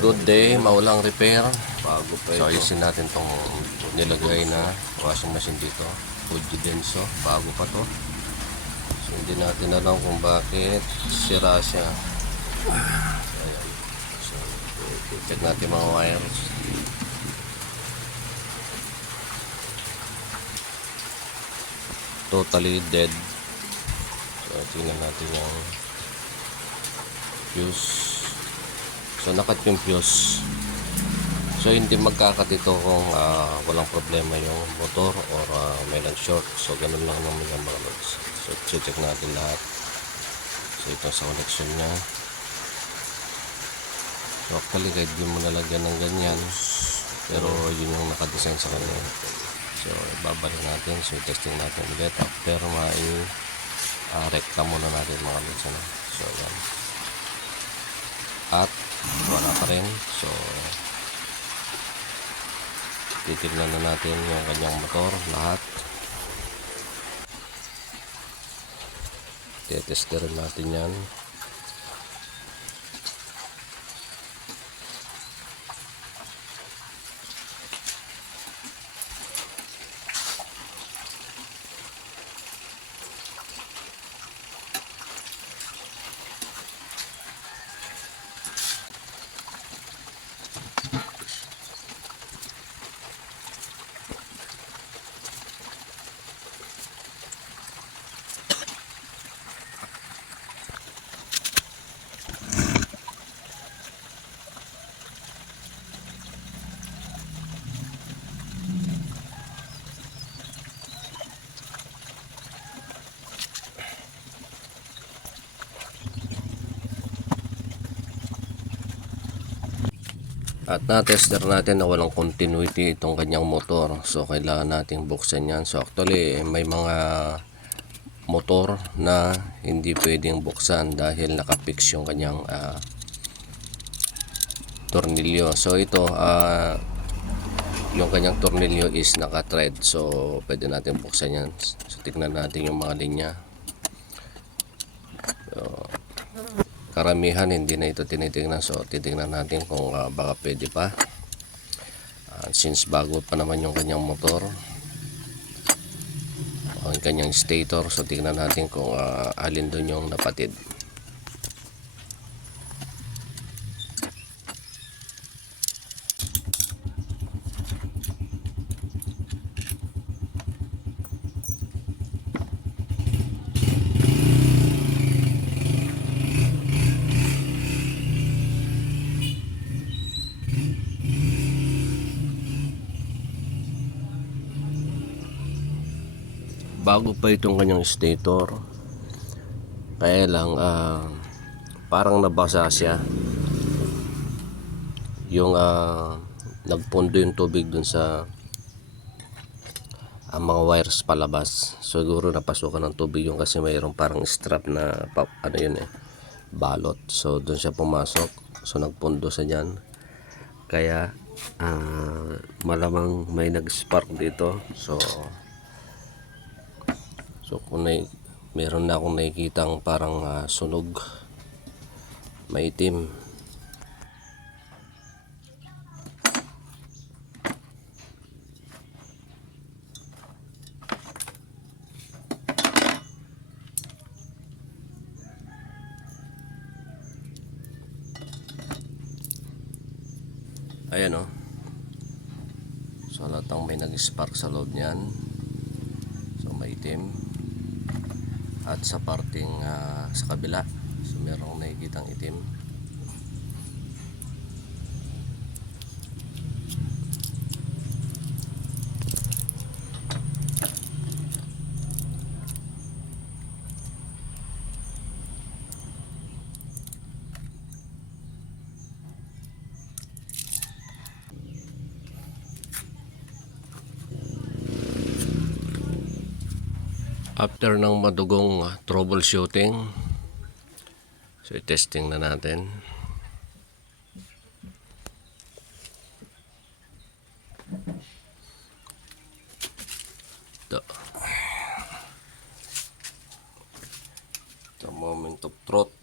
Good day, maulang repair. Bago pa ito. So ayusin natin tong nilagay na washing machine dito. Fuji Denso, bago pa to. So hindi natin alam kung bakit sira siya. So, ayan. So check natin mga wires. Totally dead. So tingnan natin yung fuse. So nakat yung fuse. So hindi magkakat ito kung walang problema yung motor or may nag-short. So ganun lang naman yung mga loads. So check natin lahat. So ito sa connection nya. So actually kahit di mo nalagyan ng ganyan, pero yun yung nakadesign sa kanya. So babalik natin. So testing natin ulit after rekta muna natin mga loads. So yan. At wala pa rin. So titignan na natin yung kanyang motor lahat. Tetesterin natin yan. At na-tester natin na walang continuity itong kanyang motor. So kailangan nating buksan yan. So actually may mga motor na hindi pwedeng buksan dahil nakapix yung kanyang tornilyo. So ito yung kanyang tornilyo is naka-thread. So pwede natin buksan yan. So tignan natin yung mga linya. So karamihan hindi na ito tinitingnan. So titingnan natin kung baka pwede pa. Since bago pa naman yung kanyang motor, ang kanyang stator. So tingnan natin kung alin doon yung napatid. Bago pa itong kanyang stator, kaya lang parang nabasa siya yung nagpondo yung tubig dun sa mga wires palabas. Siguro napasukan ng tubig yung kasi mayroong parang strap na ano yun balot. So dun siya pumasok. So nagpondo sa dyan. Kaya malamang may nag-spark dito. So kung meron na akong nakikitang parang sunog maitim. Ayan o. So halatang may nag-spark sa loob niyan. So maitim. At sa parting sa kabila, so merong nakikitang itim. After ng madugong troubleshooting, so i-testing na natin. The moment of truth.